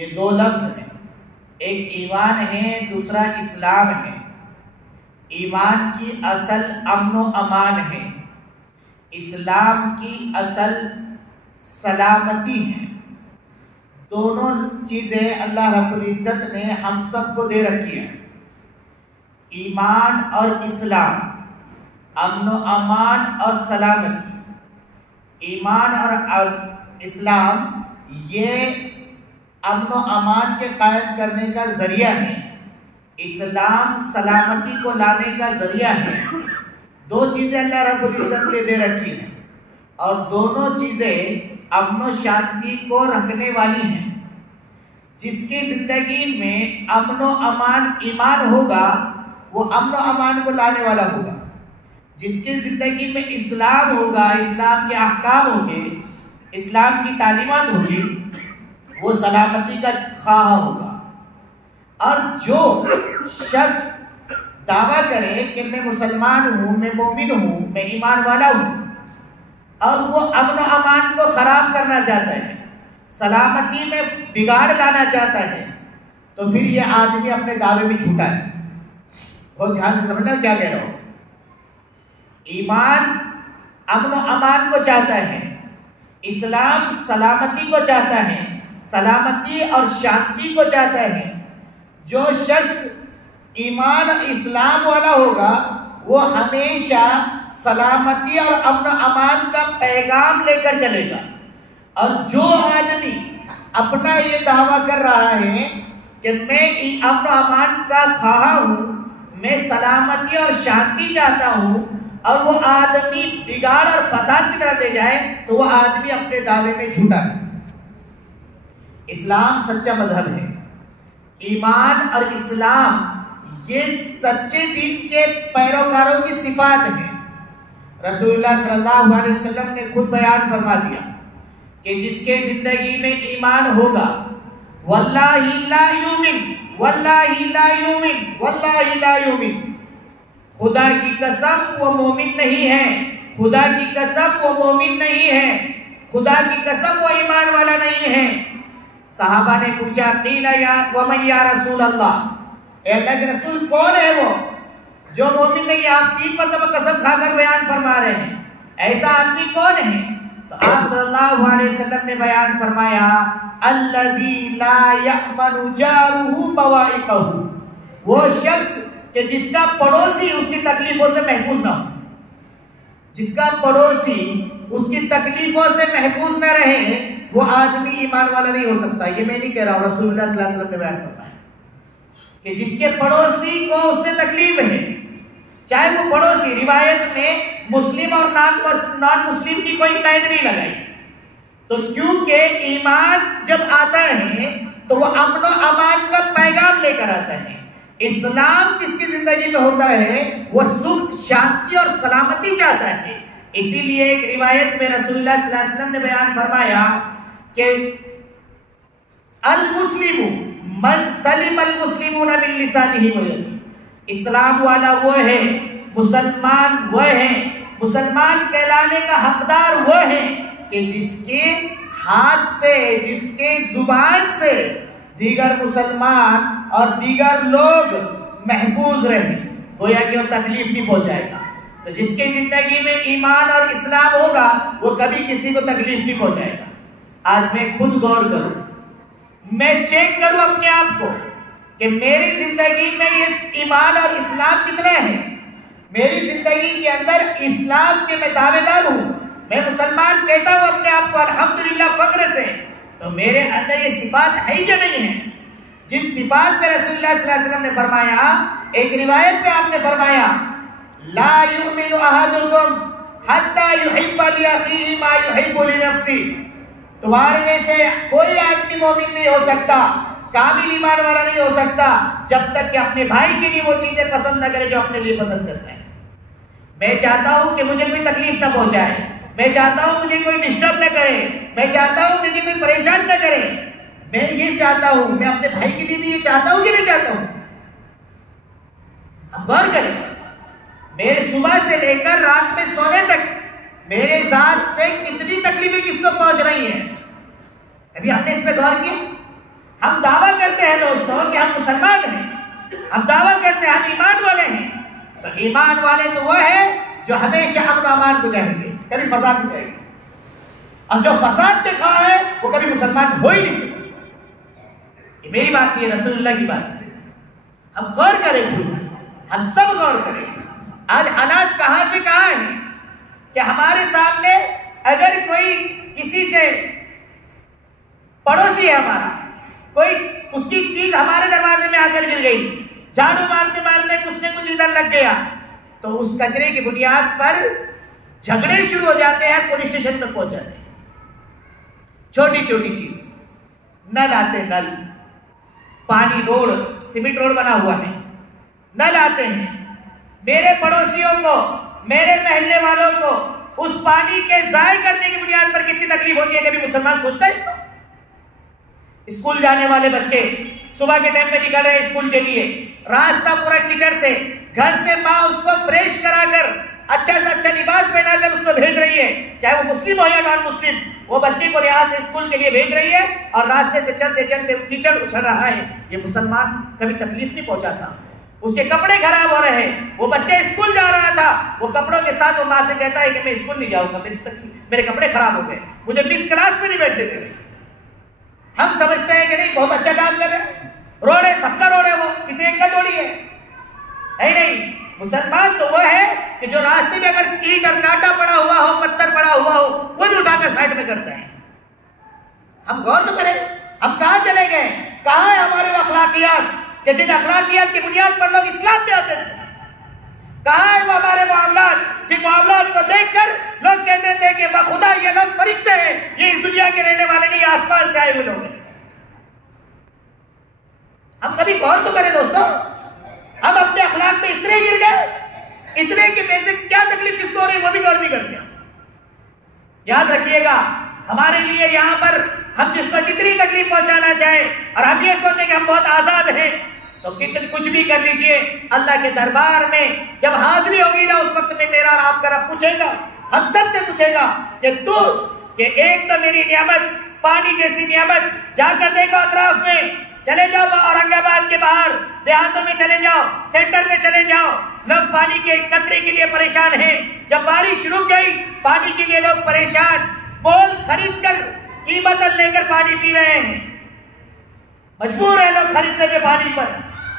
یہ دو لفظ ہیں، ایک ایمان ہے، دوسرا اسلام ہے۔ ایمان کی اصل امن و امان ہے، اسلام کی اصل سلامتی ہے۔ دونوں چیزیں اللہ رب العزت نے ہم سب کو دے رکھی ہیں، ایمان اور اسلام، امن و امان اور سلامتی۔ ایمان اور اسلام یہ امن و امان کے قائم کرنے کا ذریعہ ہے، اسلام سلامتی کو لانے کا ذریعہ ہے۔ دو چیزیں اللہ رب العزت نے دے رکھی ہیں اور دونوں چیزیں امن و شانتی کو رکھنے والی ہیں۔ جس کی زندگی میں امن و امان ایمان ہوگا وہ امن و امان کو لانے والا ہوگا۔ جس کی زندگی میں اسلام ہوگا، اسلام کے احکام ہوں گے، اسلام کی تعلیمات ہوگی، وہ سلامتی کا خواہاں ہوگا۔ اور جو شخص دعویٰ کرے کہ میں مسلمان ہوں، میں مومن ہوں، میں ایمان والا ہوں، اور وہ امن و امان کو خراب کرنا چاہتا ہے، سلامتی میں بگاڑ لانا چاہتا ہے، تو پھر یہ آدمی اپنے دعوے میں جھوٹا ہے۔ بہت دھیان سے سمجھنا کیا کہہ رہا ہوں۔ ایمان امن و امان کو چاہتا ہے، اسلام سلامتی کو چاہتا ہے، سلامتی اور شانتی کو چاہتا ہے۔ جو شخص ایمان اور اسلام والا ہوگا وہ ہمیشہ سلامتی اور امن و امان کا پیغام لے کر چلے گا۔ اور جو آدمی اپنا یہ دعویٰ کر رہا ہے کہ میں امن و امان کا خواہاں ہوں، میں سلامتی اور شانتی چاہتا ہوں، اور وہ آدمی بگاڑ اور فساد کی طرف لے جائے، تو وہ آدمی اپنے دعوے میں جھوٹا ہے۔ اسلام سچا مذہب ہے، ایمان اور اسلام یہ سچے دین کے پیروکاروں کی صفات ہیں۔ رسول اللہ صلی اللہ علیہ وسلم نے خود بیان فرما دیا کہ جس کے زندگی میں ایمان ہوگا، واللہ لا یؤمن، واللہ لا یؤمن، واللہ لا یؤمن، خدا کی قسم وہ مومن نہیں ہے، خدا کی قسم وہ مومن نہیں ہے، خدا کی قسم وہ ایمان والا نہیں ہے۔ صحابہ نے پوچھا قیل ومن یا رسول اللہ، اے اللہ کے رسول کون ہے وہ جو مومن نہیں؟ آپ 3 مرتبہ قسم کھا کر بیان فرما رہے ہیں، ایسا آدمی کون ہے؟ تو آپ صلی اللہ علیہ وسلم نے بیان فرمایا الذی لا یأمن جارہ بوائقہ، وہ شخص کہ جس کا پڑوسی اس کی تکلیفوں سے محفوظ نہ ہو، جس کا پڑوسی اس کی تکلیفوں سے محفوظ نہ رہے، وہ آدمی ایمان والا نہیں ہو سکتا۔ یہ میں نہیں کہہ رہا ہوں، رسول اللہ صلی اللہ علیہ وسلم نے بیان فرمایا کہ جس کے پڑوسی کو اس سے تکلیف ہے، چاہے وہ پڑوسی، روایت میں مسلم اور نان مسلم کی کوئی قید نہیں لگائی، تو کیونکہ ایمان جب آتا ہے تو وہ امن و امان کا پیغام لے کر آتا ہے۔ اسلام جس کی زندگی میں ہوتا ہے وہ سکھ، شانتی اور سلامتی چاہتا ہے۔ اسی لیے ایک روایت میں رسول اللہ صلی اللہ علیہ وسلم نے بیان فرمایا کہ المسلم من سلم المسلمون من لسانہ ویدہ، اسلام والا وہ ہے، مسلمان وہ ہے، مسلمان کہلانے کا حقدار وہ ہے کہ جس کے ہاتھ سے، جس کے زبان سے دیگر مسلمان اور دیگر لوگ محفوظ رہیں، گویا کہ وہ تکلیف نہیں پہنچائے گا۔ تو جس کی زندگی میں ایمان اور اسلام ہوگا وہ کبھی کسی کو تکلیف نہیں پہنچائے گا۔ آج میں خود غور کروں، میں چیک کروں اپنے آپ کو کہ میری زندگی میں یہ ایمان اور اسلام کتنا ہے۔ میری زندگی کے اندر اسلام کے میں دعوے دار ہوں، میں مسلمان کہتا ہوں اپنے آپ کو الحمدللہ فخر سے، تو میرے اندر یہ صفات ہے یا نہیں ہے؟ جن صفات میں رسول اللہ صلی اللہ علیہ وسلم نے فرمایا، ایک روایت میں آپ نے فرمایا لا یؤمن احدکم حتی یحب لاخیہ ما یحب لنفسہ، تمہارے میں سے کوئی آدمی مومن نہیں ہو سکتا، کامل ایمان والا نہیں ہو سکتا جب تک کہ اپنے بھائی کے لیے وہ چیزیں پسند نہ کرے جو اپنے لیے پسند کرتا ہے۔ میں چاہتا ہوں کہ مجھے کوئی تکلیف نہ پہنچائے، میں چاہتا ہوں مجھے کوئی ڈسٹرب نہ کرے، میں چاہتا ہوں مجھے کوئی پریشان نہ کرے، میں یہ چاہتا ہوں، میں اپنے بھائی کے لیے بھی یہ چاہتا ہوں کہ نہیں چاہتا ہوں۔ ہم غور کریں، میرے صبح سے لے کر رات میں سونے تک میرے ذات سے کتنی تکلیفیں کس کو پہنچ رہی ہیں، ابھی ہم نے اس پہ غور کیا؟ ہم دعویٰ کرتے ہیں دوستوں کہ ہم مسلمان ہیں، ہم دعویٰ کرتے ہیں ہم ایمان والے ہیں، تو ایمان والے تو وہ ہے جو ہمیشہ امن و امان کو چاہیں گے، کبھی فساد نہیں چاہیں گے، اور جو فساد دکھا ہے وہ کبھی مسلمان ہو ہی نہیں سکتا۔ یہ میری بات نہیں ہے، رسول اللہ کی بات ہے۔ ہم غور کریں، ہم سب غور کریں۔ آج حالات کہاں سے کہاں ہیں کہ ہمارے سامنے اگر کوئی کسی سے پڑوسی ہے ہمارا، کوئی اس کی چیز ہمارے دروازے میں آ کر گر گئی، جھاڑو مارتے مارتے کچھ نہ کچھ ادھر لگ گیا، تو اس کچرے کی بنیاد پر جھگڑے شروع ہو جاتے ہیں، پولیس اسٹیشن تک پہنچ جاتے ہیں۔ چھوٹی چھوٹی چیز، نل آتے، نل، پانی، روڈ، سیمنٹ روڈ بنا ہوا ہے، نل آتے ہیں، میرے پڑوسیوں کو، میرے محلے والوں کو اس پانی کے ضائع کرنے کی بنیاد پر کتنی تکلیف ہوتی ہے، کبھی مسلمان سوچتا ہے اس کو؟ اسکول جانے والے بچے صبح کے ٹائم پہ نکل رہے ہیں اسکول کے لیے، راستہ پورا کیچڑ سے، گھر سے ماں اس کو فریش کرا کر اچھا سے اچھا لباس پہنا کر اس کو بھیج رہی ہے، چاہے وہ مسلم ہو یا نان مسلم، وہ بچے کو یہاں سے اسکول کے لیے بھیج رہی ہے، اور راستے سے چلتے چلتے کیچڑ اچھل رہا ہے۔ یہ مسلمان کبھی تکلیف نہیں پہنچاتا، اس کے کپڑے خراب ہو رہے ہیں، وہ بچے اسکول جا رہا تھا، وہ کپڑوں کے ساتھ وہ ماں سے کہتا ہے کہ میں اسکول نہیں جاؤں گا، میرے کپڑے خراب ہو گئے، مجھے مس کلاس میں نہیں بیٹھنے دے رہے۔ ہم سمجھتے ہیں کہ نہیں بہت اچھا کام کر رہے ہیں، روڈ ہے، سب کا روڈ ہے، وہ کسی ایک کا تھوڑی ہے۔ نہیں، مسلمان تو وہ ہے کہ جو راستے میں اگر اینٹ اور کانٹا پڑا ہوا ہو، پتھر پڑا ہوا ہو، وہ بھی اٹھا کر سائڈ میں کرتا ہے۔ ہم غور تو کریں، ہم کہاں چلے گئے؟ کہاں ہے ہمارے اخلاقیات کہ جن اخلاقیات کی بنیاد پر لوگ اسلام میں آتے تھے؟ کہاں ہے وہ ہمارے معاملات جن معاملات کو دیکھ کر لوگ کہتے تھے کہ بخدا یہ لوگ فرشتے ہیں، یہ اس دنیا کے رہنے والے نہیں، یہ آسمان سے آئے ہوئے لوگ ہیں؟ ہم کبھی غور تو کریں دوستوں، ہم اپنے اخلاق میں اتنے گر گئے، اتنے کہ میرے سے کیا تکلیف کس کو ہو رہی ہے وہ بھی غور نہیں کرتے۔ یاد رکھیے گا، ہمارے لیے یہاں پر ہم جس کو جتنی تکلیف پہنچانا چاہیں اور ہم یہ سوچیں کہ ہم بہت آزاد ہیں، تو کچھ بھی کر لیجئے، اللہ کے دربار میں جب حاضری ہوگی نا، اس وقت میں میرا اور آپ کا رب پوچھے گا، ہم سب سے پوچھے گا کہ ایک تو میری نعمت، پانی جیسی نعمت، جا کر دیکھو اطراف میں، چلے جاؤ اورنگ آباد کے باہر، دیہاتوں میں چلے جاؤ، سینٹر میں چلے جاؤ، لوگ پانی کے قطرے کے لیے پریشان ہیں۔ جب بارش رک گئی، پانی کے لیے لوگ پریشان، مول خرید کر قیمت لے کر پانی پی رہے ہیں، مجبور ہے لوگ خریدنے میں پانی پر،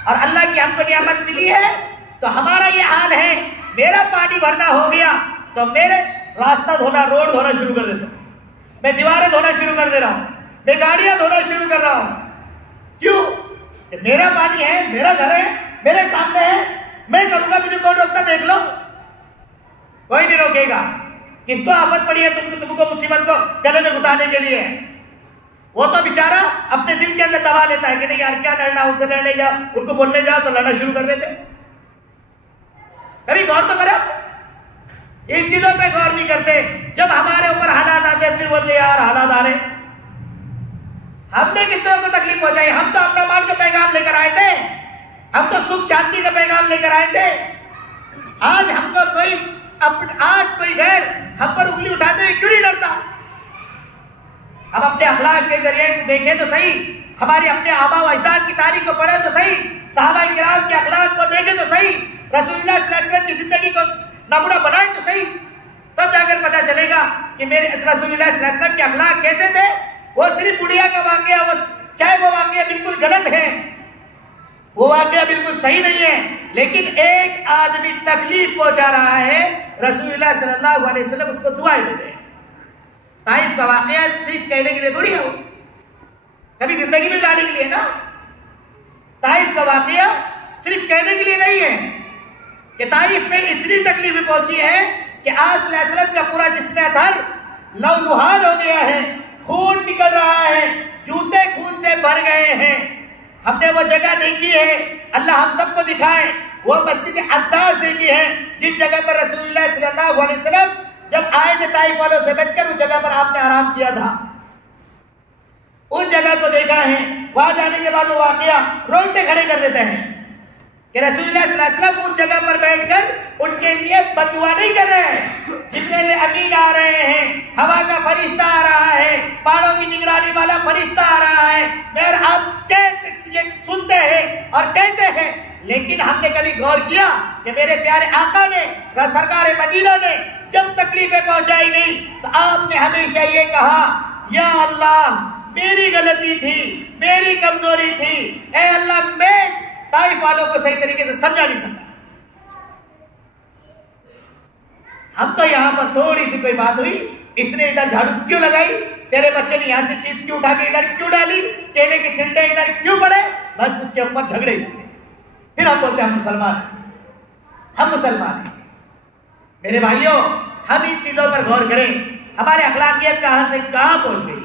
اور اللہ کی ہم کو نعمت ملی ہے تو ہمارا یہ حال ہے۔ میرا پانی بھرنا ہو گیا تو میرے راستہ دھونا، روڈ دھونا شروع کر دیتا ہوں، میں دیواریں دھونا شروع کر دے رہا ہوں، میں گاڑیاں دھونا شروع کر رہا ہوں۔ کیوں؟ کہ میرا پانی ہے، میرا گھر ہے، میرے سامنے ہے، میں کروں گا، مجھے کون روکتا؟ دیکھ لو، کوئی نہیں روکے گا۔ کس کو آفت پڑی ہے تم کو مصیبت کو گلے میں گھٹانے کے لیے؟ وہ تو بیچارہ اپنے دل کے اندر دبا لیتا ہے کہ نہیں یار کیا لڑنا، ان سے لڑنے جاؤ، ان کو بولنے جاؤ تو لڑنا شروع کر دیتے۔ کبھی غور تو کرو، ان چیزوں پہ غور نہیں کرتے۔ جب ہمارے اوپر حالات آتے پھر بولتے یار حالات آ رہے، ہم نے کتنوں کو تکلیف پہنچائی؟ ہم تو اپنا مان کا پیغام لے کر آئے تھے، ہم تو سکھ شانتی کا پیغام لے کر آئے تھے۔ آج ہم کو کوئی غیر ہم پر انگلی اٹھاتے ہوئے کیوں نہیں ڈرتا؟ ہم اپنے اخلاق کے ذریعے دیکھیں تو صحیح، ہماری اپنے آبا و اجداد کی تاریخ کو پڑھیں تو صحیح، صحابہ کرام کے اخلاق کو دیکھیں تو صحیح، رسول اللہ صلی اللہ علیہ وسلم کی زندگی کو نمونہ بنائیں تو صحیح، تب جا کر پتہ چلے گا کہ میرے رسول اللہ صلی اللہ علیہ وسلم کے اخلاق کیسے تھے۔ وہ صرف بڑھیا کا واقعہ، چاہے وہ واقعہ بالکل غلط ہے، وہ واقعہ بالکل صحیح نہیں ہے، لیکن ایک آدمی تکلیف پہنچا رہا ہے، رسول اللہ صلی اللہ علیہ وسلم اس کو دعائیں دے رہے ہیں۔ طائف کا واقعہ صرف کہنے کے لیے تھوڑی ہے، کبھی زندگی میں لانے کے لیے نا۔ طائف کا واقعہ صرف کہنے کے لیے نہیں ہے کہ طائف میں اتنی تکلیفیں پہنچی ہے کہ آج صلی اللہ علیہ وسلم کا پورا جسم اطہر لہولہان ہو گیا ہے، خون نکل رہا ہے، جوتے خون سے بھر گئے ہیں۔ ہم نے وہ جگہ دیکھی ہے، اللہ ہم سب کو دکھائے، وہ مسجد عداس دیکھی ہے جس جگہ پر رسول اللہ صلی اللہ علیہ وسلم جب آئے تھے طائف والوں سے بچ کر، اس جگہ پر آپ نے آرام کیا تھا، اس جگہ کو دیکھا ہے۔ وہاں جانے کے بعد وہ واقعہ روٹے کھڑے کر دیتے ہیں کہ رسول اللہ صلی اللہ علیہ وسلم اس جگہ پر بیٹھ کر ان کے لیے بددعا نہیں کر رہے ہیں. جبریل امین آ رہے ہیں, ہوا کا فرشتہ آ رہا ہے, پہاڑوں کی نگرانی والا فرشتہ آ رہا ہے, مگر آپ یہ سنتے ہیں اور کہتے ہیں. لیکن ہم نے کبھی غور کیا کہ میرے پیارے آقا نے, سرکار مدینہ نے جب تکلیفیں پہنچائی گئی تو آپ نے ہمیشہ یہ کہا, یا اللہ میری غلطی تھی, میری کمزوری تھی, اے اللہ میں طائف والوں کو صحیح طریقے سے سمجھا نہیں سکتا. ہم تو یہاں پر تھوڑی سی کوئی بات ہوئی, اس نے ادھر جھاڑو کیوں لگائی, تیرے بچے نے یہاں سے چیز کیوں اٹھا کے ادھر کیوں ڈالی, کیلے کے چھلٹے ادھر کیوں پڑے, بس اس کے اوپر جھگڑے ہی. پھر ہم بولتے ہیں ہم مسلمان ہیں, ہم مسلمان ہیں. میرے بھائیوں, ہم ان چیزوں پر غور کریں, ہمارے اخلاقیت کہاں سے کہاں پہنچ گئی.